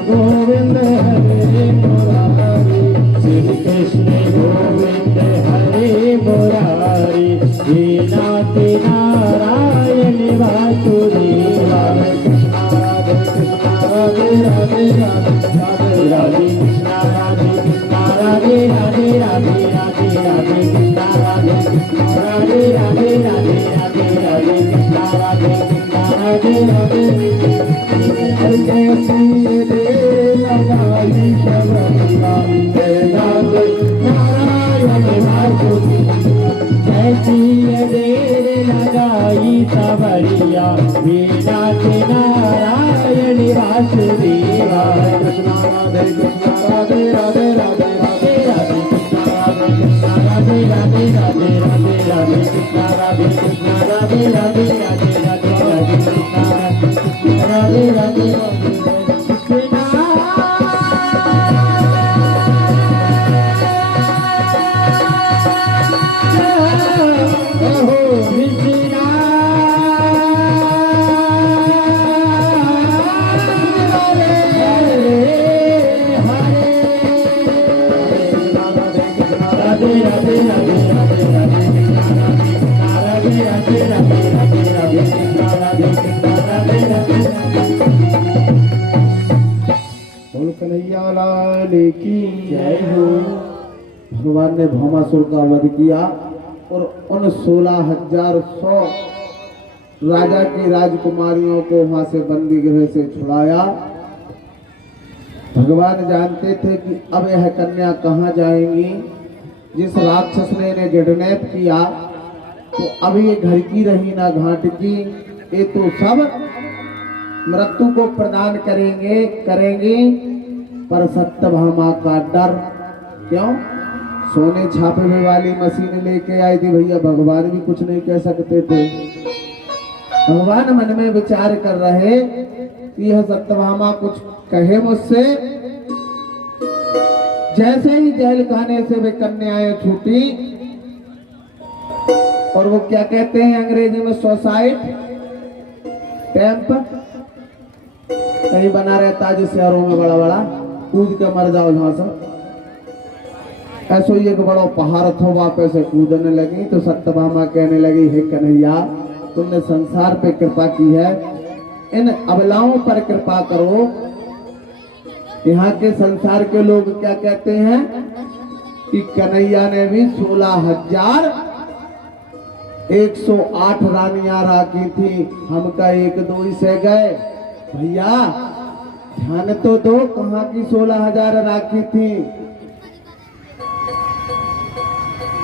गोविंद हरे मुरारी। श्री कृष्ण गोविंद हरे मुरारी हे नाथ नारायण वासुदेवा। राधे कृष्ण राधे राधे राधे राधे राधे कृष्णा राधे कृष्णा राधे राधे राधे राधे राधे कृष्णा राधे कृष्णा राधे राधे राधे राधे राधे कृष्णा राधे कृष्णा राधे राधे। हर कैसी देर लगाई शबरिया हे नाथ नारायण वासुदेवा। जैसी देर लगाई सवरिया हे नाथ नारायण वासुदेवा। कृष्ण राधे कृष्ण राधे राधे राधे राधे राधे कृष्णा राधे कृष्णा राधे राधे राधे राधे राधे कृष्णा राधे कृष्णा राधे राधे राधे राधे राधे कृष्णा राधे राधे कृष्णा। हो कृष्णा हरे हरे राधे राधे राधे राधे राधे कृष्णा राधे राधे राधे राधे राधे कृष्णा राधे कृष्णा राधे राधे। बोल कन्हैया लाल की जय हो। भगवान ने भौमासुर का वध किया और उन 16,100 राजा की राजकुमारियों को वहां से बंदी गृह से छुड़ाया। भगवान जानते थे कि अब यह कन्या कहाँ जाएंगी। जिस राक्षस ने इन्हें किडनैप किया तो अब ये घर की रही ना घाट की। ये तो सब मृत्यु को प्रदान करेंगे पर सत्यभामा का डर। क्यों? सोने छापे वाली मशीन लेके आई थी भैया, भगवान भी कुछ नहीं कह सकते थे। भगवान मन में विचार कर रहे कि यह सत्यभामा कुछ कहे मुझसे। जैसे ही जेल खाने से वे कन्याएं छूटी और वो क्या कहते हैं अंग्रेजी में सुसाइड कैंप कहीं बना रहता है जिस शहरों में बड़ा बड़ा, कूद के मर जाओ यहाँ से। ऐसो ही एक बड़ा पहाड़ था, वापस से कूदने लगी तो सत्यभामा कहने लगी, हे कन्हैया तुमने संसार पे कृपा की है, इन अबलाओं पर कृपा करो। यहाँ के संसार के लोग क्या कहते हैं कि कन्हैया ने भी 16,108 रानियां राखी थी, हमका 1-2 ही से गए। भैया ध्यान तो दो, कहाँ की 16,000 राखी थी।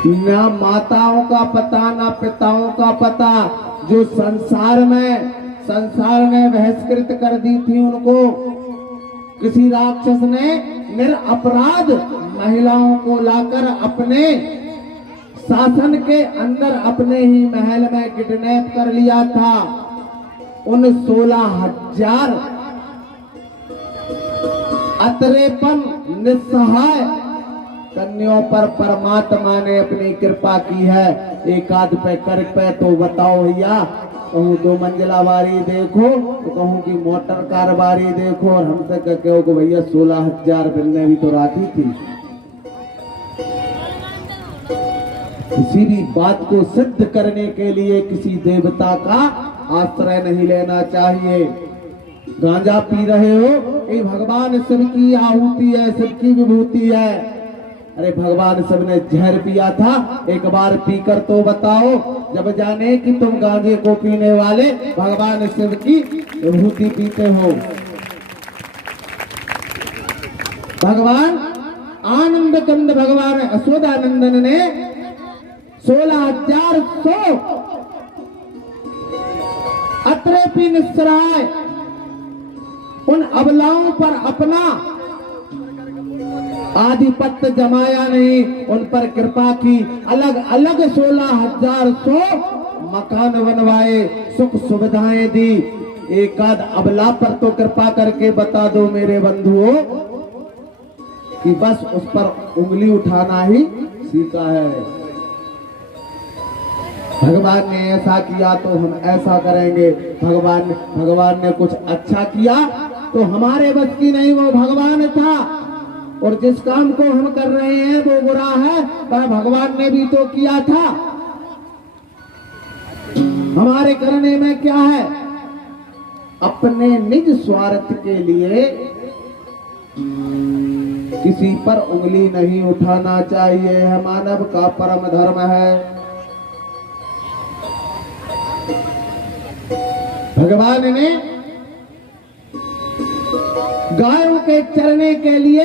ना माताओं का पता ना पिताओं का पता, जो संसार में बहिष्कृत कर दी थी उनको। किसी राक्षस ने निरपराध महिलाओं को लाकर अपने शासन के अंदर अपने ही महल में किडनैप कर लिया था। उन 16,000 अतरेपन निस्सहाय कन्याओं पर परमात्मा ने अपनी कृपा की है। एक आध पे कर पे तो बताओ भैया, कहूँ 2 मंजिला बारी देखो तो कहूँ की मोटर कार बारी देखो, और हमसे कहो कि भैया 16,000 मिलने भी तो राखी थी। किसी भी बात को सिद्ध करने के लिए किसी देवता का आश्रय नहीं लेना चाहिए। गांजा पी रहे हो, ये भगवान शिव की आहुति है, शिव की विभूति है। अरे भगवान शिव ने जहर पिया था, एक बार पीकर तो बताओ, जब जाने कि तुम गांजे को पीने वाले भगवान शिव की विभूति पीते हो। भगवान आनंद कंद भगवान यशोदानंदन ने 16,100 अतरेपी निस्सहाय उन अबलाओं पर अपना आधिपत्य जमाया नहीं, उन पर कृपा की। अलग अलग 16,100 मकान बनवाए, सुख सुविधाएं दी। एक आध अबला पर तो कृपा करके बता दो मेरे बंधुओं कि बस उस पर उंगली उठाना ही सीखा है। भगवान ने ऐसा किया तो हम ऐसा करेंगे, भगवान ने कुछ अच्छा किया तो हमारे बस की नहीं, वो भगवान था। और जिस काम को हम कर रहे हैं वो बुरा है, पर भगवान ने भी तो किया था। हमारे करने में क्या है? अपने निज स्वार्थ के लिए किसी पर उंगली नहीं उठाना चाहिए, यह मानव का परम धर्म है। भगवान ने गायों के चरने के लिए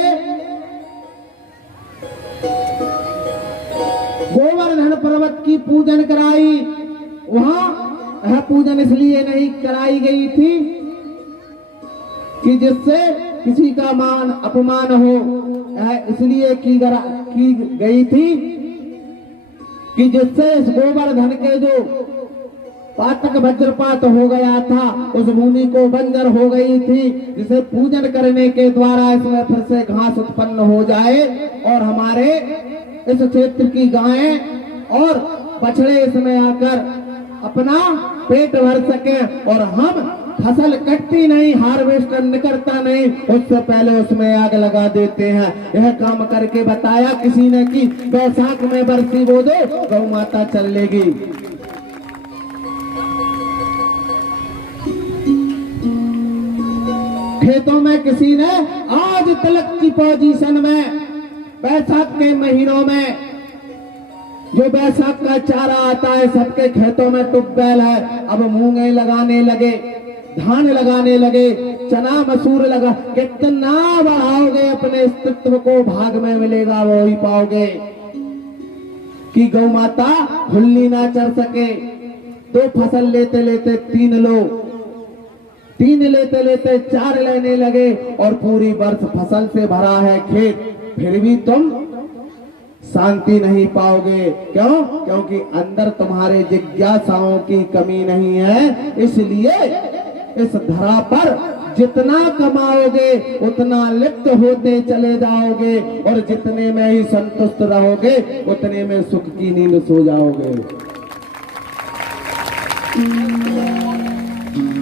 गोवर्धन पर्वत की पूजन कराई। वहां यह पूजन इसलिए नहीं कराई गई थी कि जिससे किसी का मान अपमान हो, यह इसलिए की गई थी कि जिससे इस गोवर्धन के जो पातक वज्रपात हो गया था, उस भूमि को बंजर हो गई थी, जिसे पूजन करने के द्वारा इसमें फिर से घास उत्पन्न हो जाए और हमारे इस क्षेत्र की गायें और बछड़े इसमें आकर अपना पेट भर सके और हम फसल कटती नहीं, हार्वेस्टर निकलता नहीं, उससे पहले उसमें आग लगा देते हैं। यह काम करके बताया किसी ने कि बैसाख में बरसी बो दो, गौ माता चल लेगी। खेतों में किसी ने आज तलक की पोजीशन में बैसाख के महीनों में जो बैसाख का चारा आता है, सबके खेतों में ट्यूबवेल है, अब मूंगे लगाने लगे, धान लगाने लगे, चना मसूर लगा, कितना बढ़ाओगे अपने अस्तित्व को, भाग में मिलेगा वो ही पाओगे कि गौ माता खुली ना चढ़ सके। 2 फसल लेते लेते 3 लो, 3 लेते लेते 4 लेने लगे और पूरी बरस फसल से भरा है खेत, फिर भी तुम शांति नहीं पाओगे। क्यों? क्योंकि अंदर तुम्हारे जिज्ञासाओं की कमी नहीं है। इसलिए इस धरा पर जितना कमाओगे उतना लिप्त होते चले जाओगे और जितने में ही संतुष्ट रहोगे उतने में सुख की नींद सो जाओगे।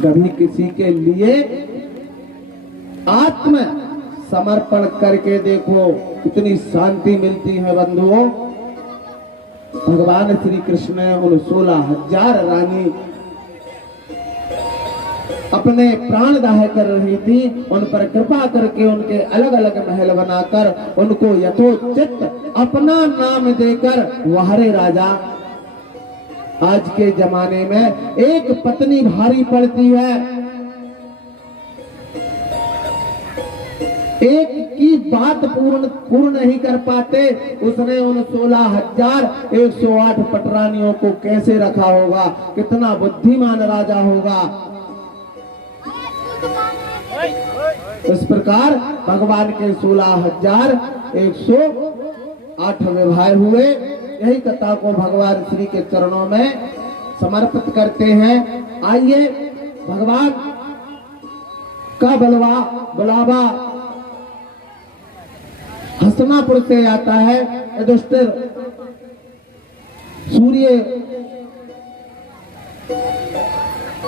कभी किसी के लिए आत्म समर्पण करके देखो, कितनी शांति मिलती है बंधुओं। भगवान श्री कृष्ण ने उन 16,000 रानी अपने प्राण दाह कर रही थी, उन पर कृपा करके उनके अलग अलग महल बनाकर उनको यथोचित अपना नाम देकर वहरे राजा। आज के जमाने में एक पत्नी भारी पड़ती है, एक की बात पूर्ण नहीं कर पाते, उसने उन 16,108 पटरानियों को कैसे रखा होगा, कितना बुद्धिमान राजा होगा। इस प्रकार भगवान के 16,108 विवाह हुए। यही कथा को भगवान श्री के चरणों में समर्पित करते हैं। आइए भगवान का बुलावा हस्तिनापुर से आता है। युधिष्ठिर सूर्य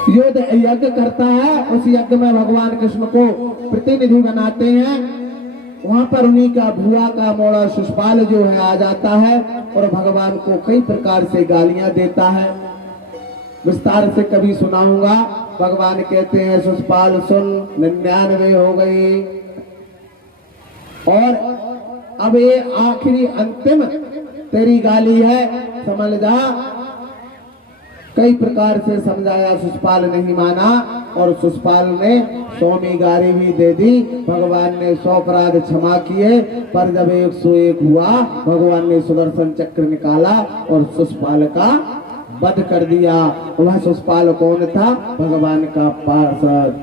युद्ध यज्ञ करता है, उस यज्ञ में भगवान कृष्ण को प्रतिनिधि बनाते हैं। वहां पर उन्हीं का भुआ का मोड़ा शिशुपाल जो है आ जाता है और भगवान को कई प्रकार से गालियां देता है। विस्तार से कभी सुनाऊंगा। भगवान कहते हैं शिशुपाल सुन, 99 हो गई और अब ये आखिरी अंतिम तेरी गाली है, समझ जा। कई प्रकार से समझाया, शिशुपाल नहीं माना और शिशुपाल ने 100वीं गाली भी दे दी। भगवान ने 100 अपराध क्षमा किए, पर जब 101 हुआ भगवान ने सुदर्शन चक्र निकाला और शिशुपाल का वध कर दिया। वह शिशुपाल कौन था? भगवान का पार्षद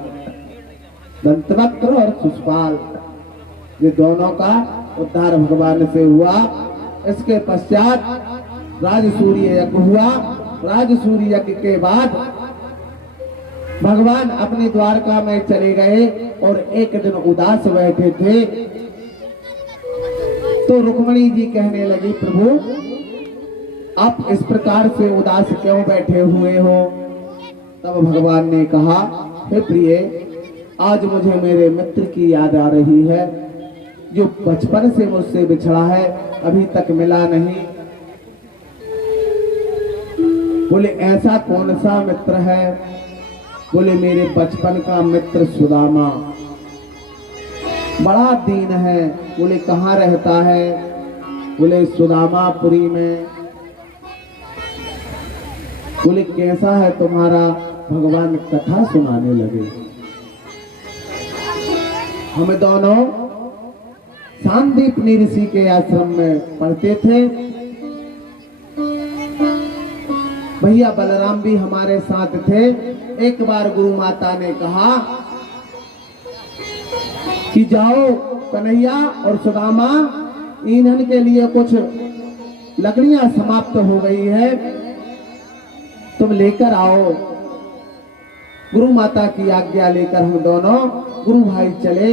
दंतवक्र और शिशुपाल, ये दोनों का उद्धार भगवान से हुआ। इसके पश्चात राजसूर्य यज्ञ हुआ। राजसूर्य यज्ञ के बाद भगवान अपनी द्वारका में चले गए और एक दिन उदास बैठे थे तो रुक्मिणी जी कहने लगी, प्रभु आप इस प्रकार से उदास क्यों बैठे हुए हो? तब भगवान ने कहा, हे प्रिय, आज मुझे मेरे मित्र की याद आ रही है जो बचपन से मुझसे बिछड़ा है, अभी तक मिला नहीं। बोले ऐसा कौन सा मित्र है? बोले मेरे बचपन का मित्र सुदामा, बड़ा दीन है। बोले कहाँ रहता है? बोले सुदामापुरी में। बोले कैसा है तुम्हारा? भगवान कथा सुनाने लगे। हम दोनों सांदीपनि ऋषि के आश्रम में पढ़ते थे। भैया बलराम भी हमारे साथ थे। एक बार गुरु माता ने कहा कि जाओ कन्हैया और सुदामा, ईंधन के लिए कुछ लकड़ियां समाप्त हो गई है, तुम लेकर आओ। गुरु माता की आज्ञा लेकर हम दोनों गुरु भाई चले।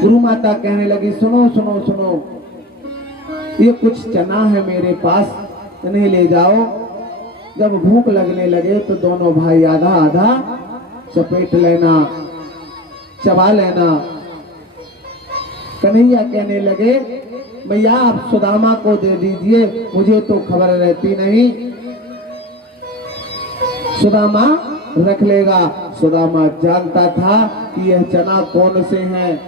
गुरु माता कहने लगी, सुनो सुनो सुनो, ये कुछ चना है मेरे पास, इन्हें ले जाओ। जब भूख लगने लगे तो दोनों भाई आधा आधा चपेट लेना, चबा लेना। कन्हैया कहने लगे, भैया आप सुदामा को दे दीजिए, मुझे तो खबर रहती नहीं, सुदामा रख लेगा। सुदामा जानता था कि यह चना कौन से हैं।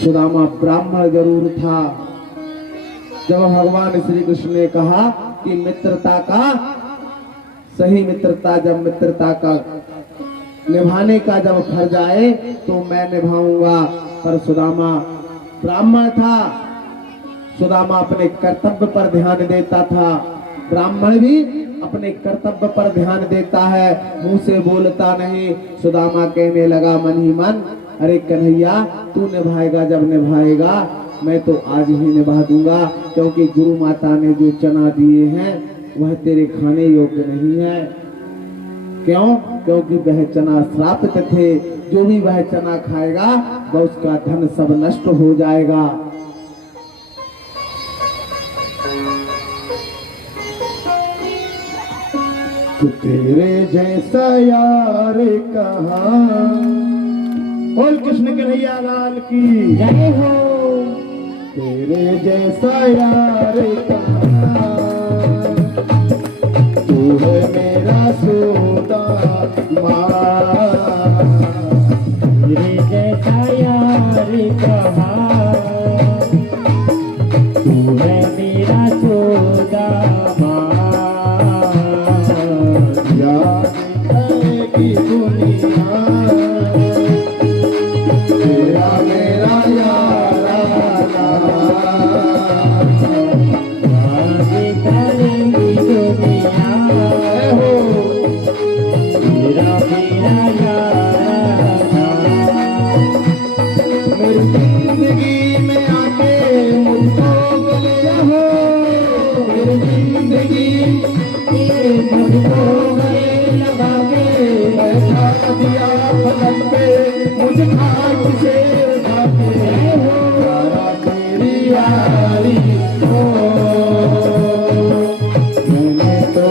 सुदामा ब्राह्मण जरूर था। जब भगवान श्री कृष्ण ने कहा कि मित्रता का सही मित्रता, जब मित्रता का निभाने का जब फर्ज आए तो मैं निभाऊंगा, पर सुदामा ब्राह्मण था। सुदामा अपने कर्तव्य पर ध्यान देता था। ब्राह्मण भी अपने कर्तव्य पर ध्यान देता है, मुंह से बोलता नहीं। सुदामा कहने लगा मन ही मन, अरे कन्हैया तू निभाएगा, जब निभाएगा मैं तो आज ही निभा दूंगा, क्योंकि गुरु माता ने जो चना दिए हैं वह तेरे खाने योग्य नहीं है। क्यों? क्योंकि वह चना श्रापित थे, जो भी वह चना खाएगा वह उसका धन सब नष्ट हो जाएगा। तो तेरे जैसा यार कहाँ। बोल कृष्ण कन्हैया लाल की जय हो। तेरे जैसा यार कहाँ, तू है मेरा सुदामा। तेरे जैसा यार कहाँ, तू है मेरा सुदामा। याद आएगी दुनिया, तेरा मेरा यारा याद करेगी दुनिया, हो। तेरा मेरा यारा। मेरी जिंदगी में आके मुझको गले हो, मेरी जिंदगी मुझको गले लगा घाट से उठाते हो तारा तेरी यारी हो मैंने तो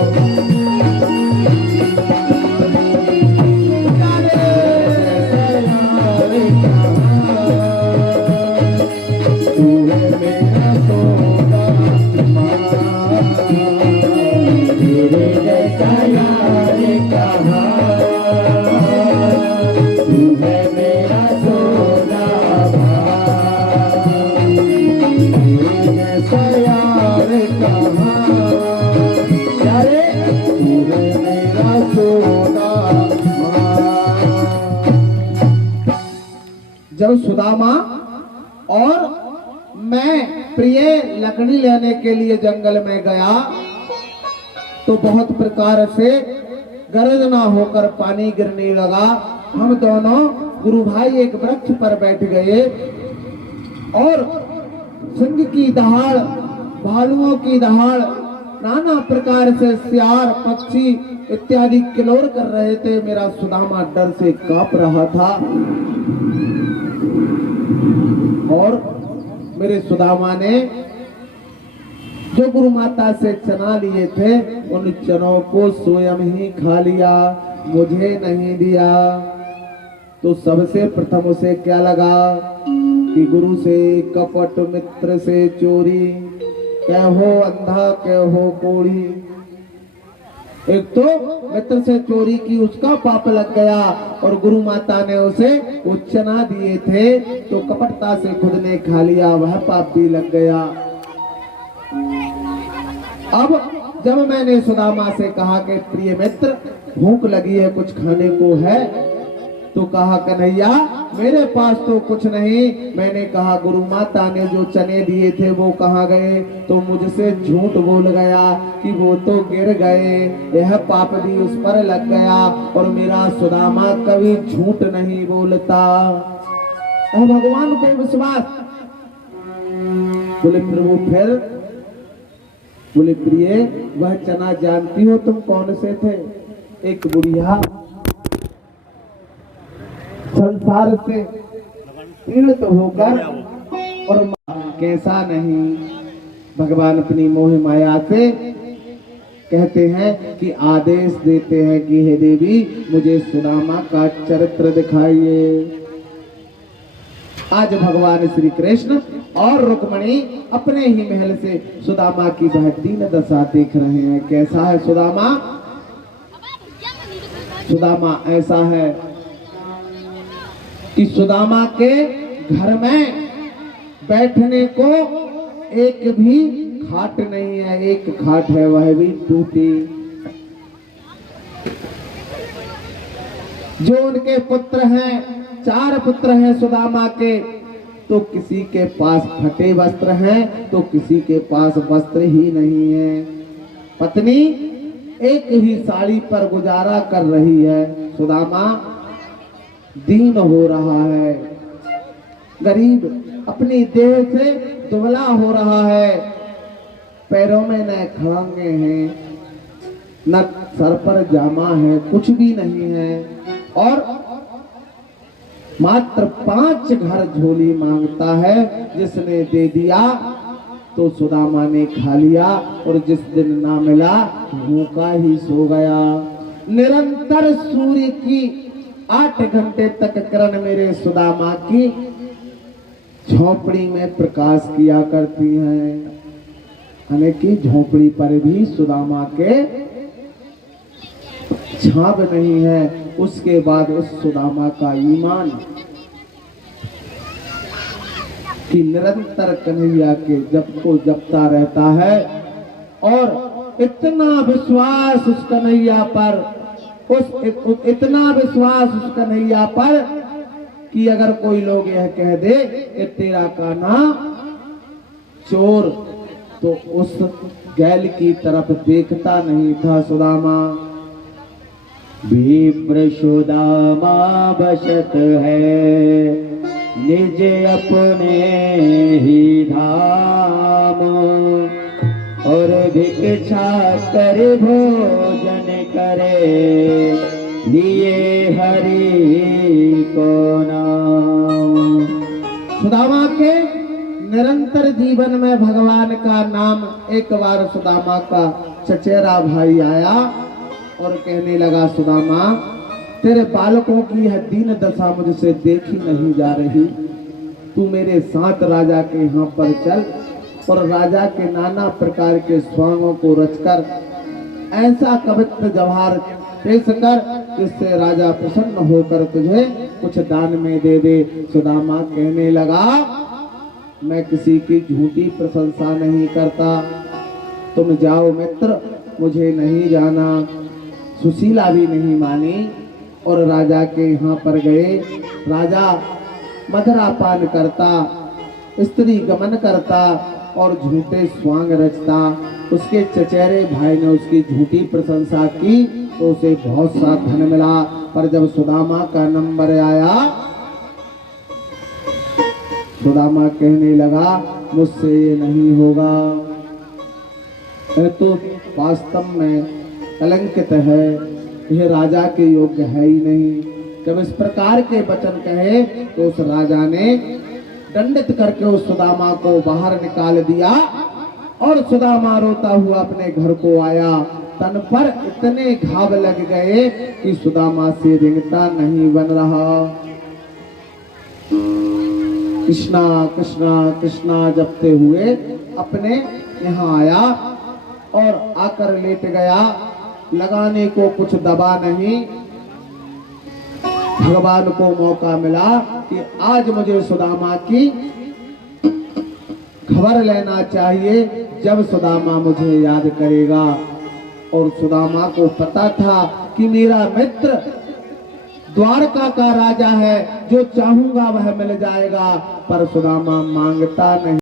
जब सुदामा और मैं प्रिय लकड़ी लेने के लिए जंगल में गया तो बहुत प्रकार से गर्जना होकर पानी गिरने लगा। हम दोनों गुरु भाई एक वृक्ष पर बैठ गए और सिंह की दहाड़, भालुओं की दहाड़, नाना प्रकार से सियार, पक्षी इत्यादि किलोर कर रहे थे। मेरा सुदामा डर से कांप रहा था और मेरे सुदामा ने जो गुरु माता से चना लिए थे उन चनों को स्वयं ही खा लिया, मुझे नहीं दिया। तो सबसे प्रथम उसे क्या लगा कि गुरु से कपट, मित्र से चोरी, कहो अंधा कहो कोढ़ी। एक तो मित्र से चोरी की उसका पाप लग गया और गुरु माता ने उसे वो चना दिए थे तो कपटता से खुद ने खा लिया, वह पाप भी लग गया। अब जब मैंने सुदामा से कहा कि प्रिय मित्र भूख लगी है, कुछ खाने को है, तो कहा कन्हैया मेरे पास तो कुछ नहीं। मैंने कहा गुरु माता ने जो चने दिए थे वो कहाँ गए? तो मुझसे झूठ बोल गया कि वो तो गिर गए। यह पाप भी उस पर लग गया और मेरा सुदामा कभी झूठ नहीं बोलता। और भगवान को विश्वास। बोले प्रभु फिर? बोले प्रिय वह चना जानती हो तुम कौन से थे? एक बुढ़िया संसार से पीड़ित होकर और कैसा नहीं, भगवान अपनी मोह माया से कहते हैं कि आदेश देते हैं कि हे देवी मुझे सुदामा का चरित्र दिखाइए। आज भगवान श्री कृष्ण और रुक्मणी अपने ही महल से सुदामा की वह दीन दशा देख रहे हैं। कैसा है सुदामा? सुदामा ऐसा है कि सुदामा के घर में बैठने को एक भी खाट नहीं है, एक खाट है वह भी टूटी। जो उनके पुत्र हैं, 4 पुत्र हैं सुदामा के, तो किसी के पास फटे वस्त्र हैं तो किसी के पास वस्त्र ही नहीं है। पत्नी एक ही साड़ी पर गुजारा कर रही है। सुदामा दीन हो रहा है, गरीब, अपनी देह से दुबला हो रहा है, पैरों में न खड़ांगे हैं, न सर पर जामा है, कुछ भी नहीं है और मात्र 5 घर झोली मांगता है। जिसने दे दिया तो सुदामा ने खा लिया और जिस दिन ना मिला भूखा ही सो गया। निरंतर सूर्य की 8 घंटे तक किरण मेरे सुदामा की झोपड़ी में प्रकाश किया करती हैं। हालांकि झोपड़ी पर भी सुदामा के छाप नहीं है। उसके बाद उस सुदामा का ईमान कि निरंतर कन्हैया के जप को जपता रहता है और इतना विश्वास उस कन्हैया पर, इतना विश्वास उस कन्हैया पर कि अगर कोई लोग यह कह दे कि तेरा का नाम चोर, तो उस गैल की तरफ देखता नहीं था सुदामा। विप्र सुदामा बसत है निज अपने ही धाम, और भिक्षा कर भोजन करे लिए हरि को नाम। सुदामा के निरंतर जीवन में भगवान का नाम, एक बार सुदामा का चचेरा भाई आया और कहने लगा, सुदामा तेरे बालकों की यह दीन दशा मुझसे देखी नहीं जा रही, तू मेरे साथ राजा के यहाँ पर चल और राजा के नाना प्रकार के स्वांगों को रचकर ऐसा कवित्र जवाहर पेश कर जिससे राजा प्रसन्न होकर तुझे कुछ दान में दे दे। सुदामा कहने लगा, मैं किसी की झूठी प्रशंसा नहीं करता, तुम जाओ मित्र, मुझे नहीं जाना। सुशीला भी नहीं मानी और राजा के यहाँ पर गए। राजा मदिरा पान करता, स्त्री गमन करता और झूठे स्वांग रचता। उसके चचेरे भाई ने उसकी झूठी प्रशंसा की तो उसे बहुत सा धन मिला, पर जब सुदामा का नंबर आया, सुदामा कहने लगा, मुझसे ये नहीं होगा, यह तो वास्तव में कलंकित है, यह राजा के योग्य है ही नहीं। जब इस प्रकार के वचन कहे तो उस राजा ने दंडित करके उस सुदामा को बाहर निकाल दिया और सुदामा रोता हुआ अपने घर को आया। तन पर इतने घाव लग गए कि सुदामा से रिंगता नहीं बन रहा। कृष्णा कृष्णा कृष्णा जपते हुए अपने यहाँ आया और आकर लेट गया। लगाने को कुछ दबा नहीं। भगवान को मौका मिला कि आज मुझे सुदामा की खबर लेना चाहिए, जब सुदामा मुझे याद करेगा। और सुदामा को पता था कि मेरा मित्र द्वारका का राजा है, जो चाहूंगा वह मिल जाएगा, पर सुदामा मांगता नहीं।